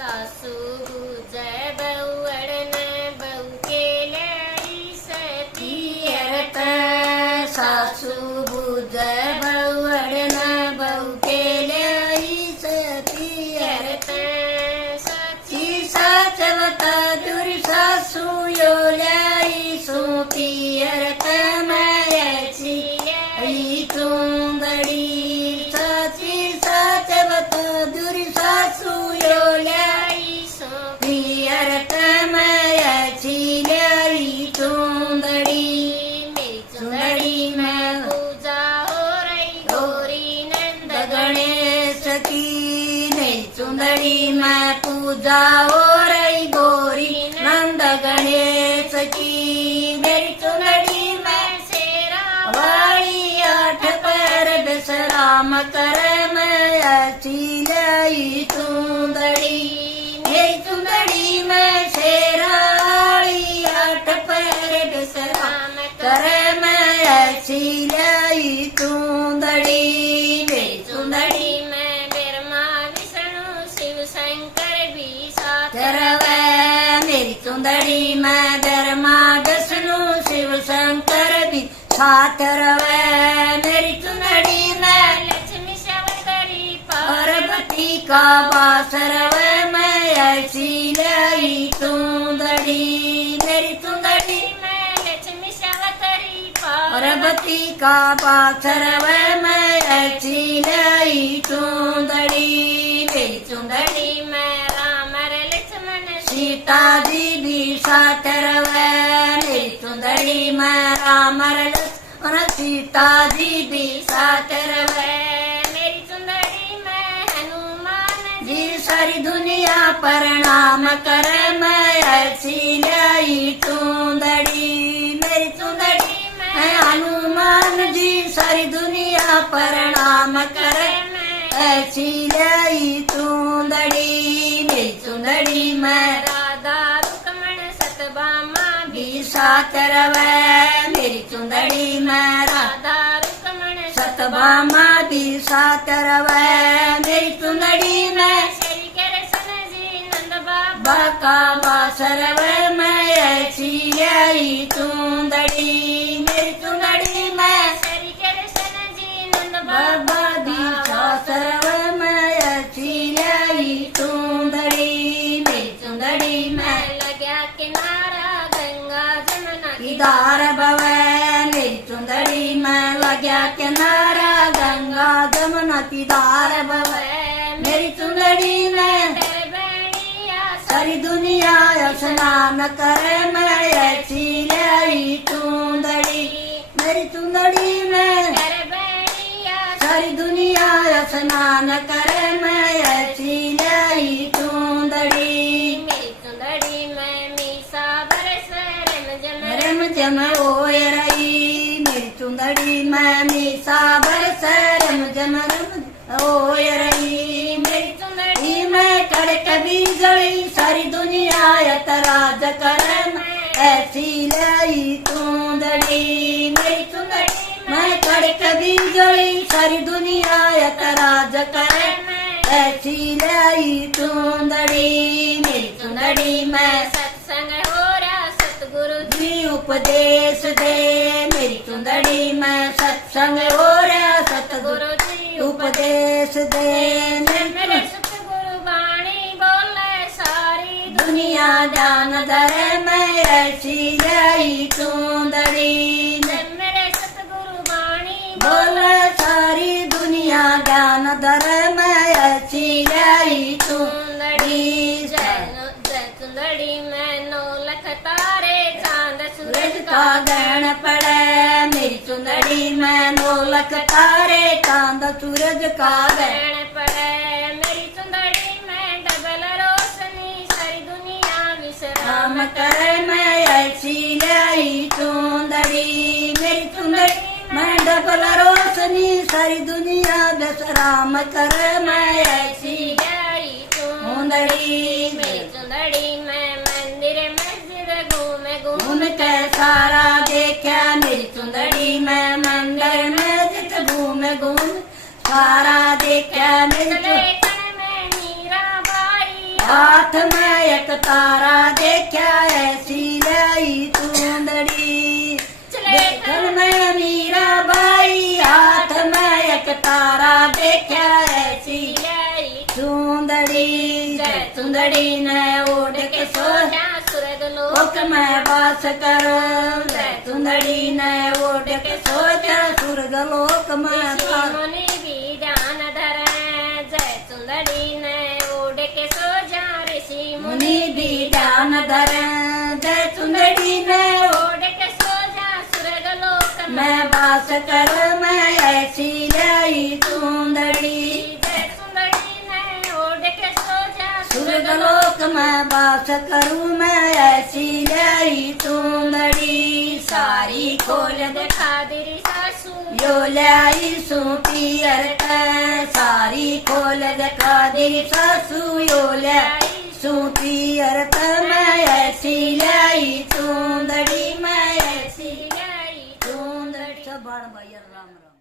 सासू जय बहुअड़न बहु के लड़ी सतीयरत। सासू जय बहुअड़न बहु के लड़ी सतीयरत। सची साचवत दुर सासू यो लाई सुपियरत मयची तुंदड़ी। साची साचवत दुर सासू यो लाई सुपियरत मयची लाई तुंदड़ी। मेरी चुंदड़ी में पूजा हो रही गौरी नंद गणेश की नई चुंदड़ी में पूजा हो रही गौरी नंद गणेश की। मेरी चुंदड़ी में शेरा वाली आठ पैर विश्राम कर मैं अच्छी लाई चुंदड़ी। मेरी चुंदड़ी में शेराड़ी आठ पैर विश्राम कर मैं अच्छी लाई चुंदड़ी। मेरी चुंदड़ी में ब्रह्मा विष्णु शिव शंकर भी साथ रवे। मेरी चुंदड़ी में ब्रह्मा विष्णु शिव शंकर भी साथ रवे। मेरी चुंदड़ी में लक्ष्मी सवतरी पार्वती का वास रवे मैं ऐसी लाई चुंदड़ी। मेरी चुंदड़ी में लक्ष्मी सवतरी पार्वती का वास रवे मैं ऐसी लाई चुंदड़ी। मेरी चुंदड़ी में राम लक्ष्मण सीता जी भी साथ रवे। मेरी चुंदड़ी में राम लक्ष्मण सीता जी भी साथ रवे। मेरी चुंदड़ी में हनुमान जी सारी दुनिया प्रणाम कर मैं ऐसी लाई चुंदड़ी। मेरी चुंदड़ी में हनुमान जी सारी दुनिया प्रणाम कर ऐसी लाई चुंदड़ी। मेरी चुंदड़ी में राधा रुक्मण सतभामा भी साथ रवे। मेरी चुंदड़ी में राधा रुक्मण सतभामा भी साथ रवे। मेरी चुंदड़ी में श्री कृष्ण जी नंद बाबा बाका वास रवे मैं ऐसी लाई चुंदड़ी। मेरी चुंदड़ी में श्री कृष्ण जी नंद बाबा भी साथ रवे मैं ऐसी लाई चुंदड़ी। मेरी चुंदड़ी में लग्या किनारा गंगा जमुना की धार बवे। मेरी चुंदड़ी में लग्या किनारा गंगा जमुना की धार बवे। मेरी चुंदड़ी में सारी दुनिया स्नान करे मैं ऐसी लाई चुंदड़ी। मेरी चुंदड़ी में सारी दुनिया स्नान करे मैं ऐसी लाई चुंदड़ी। मेरी चुंदड़ी में मीसा बरस रमजम रम जम ओय रही। मेरी चुंदड़ी में मीसा बरस रम जम ओय रही। मेरी चुंदड़ी में कड़क बिजली सारी दुनिया यतराज कर ऐसी लाई चुंदड़ी। मेरी चुंदड़ी में कड़क बिजली सारी दुनिया यतराज कर ऐसी लाई चुंदड़ी। मेरी चुंदड़ी में सत्संग हो रहा सतगुरु जी उपदेश दे। मेरी चुंदड़ी में सत्संग हो रहा सतगुरु गुरु जी उपदेश दे। मेरे सतगुरु बाणी बोले सारी दुनिया दान दरे मैं ऐसी लाई चुंदड़ी। मेरे सतगुरु बाणी बोल सारी दुनिया दान दरे मैं ऐसी लाई चुंदड़ी। जय चुंदड़ी में 9 लाख तारे चांद सूरज सूरज का ग्रहण पड़े। मेरी चुंदड़ी में 9 लाख तारे चांद सूरज का ग्रहण ग्रहण पड़े। मेरी चुंदड़ी में डबल रोशनी सारी दुनिया विश्राम राम करे मैं ऐसी लाई चुंदड़ी। मेरी चुंदड़ी मैं डबल रोशनी सारी दुनिया विश्राम करे मैं ऐसी लाई चुंदड़ी। मेरी चुंदड़ी में मंदिर मस्जिद घूमे घूम घूम के सारा देखा। मेरी चुंदड़ी में मंदिर में घूम घूम सारा देखा। मेरी लेखन में मीरा बाई हाथ में एक तारा देखा ऐसी लाई चूंदड़ी देखन में मीरा बाई हाथ में एक तारा देखा ऐसी चूंदड़ी जय चूंदड़ी ने उड़ के सो जा सुरग लोक लोक में वास कर जय चूंदड़ी ने उड़ के सो जा सुरग लोक में वास मुनि भी ध्यान धरे जय चुंदड़ी ने उड़ के सो जा ऋषि मुनि भी ध्यान धरे जय चूंदड़ी ने उड़ के सो जा सुरग लोक मैं वास कर मैं ऐसी लाई चूंदड़ी जय चुंदड़ी ने उड़ के सो जा सुरग लोक में वास करूं मैं ऐसी लाई चूंदड़ी सारी खोल दे देखा दिरी सासू यो लाई सू पियर के सारी खोल देखा दी सासू यो लाई सू पियर के मैं ऐसी लाई चूंदड़ी मैं ऐसी लाई चूंदड़ी सब बाण भैया राम राम।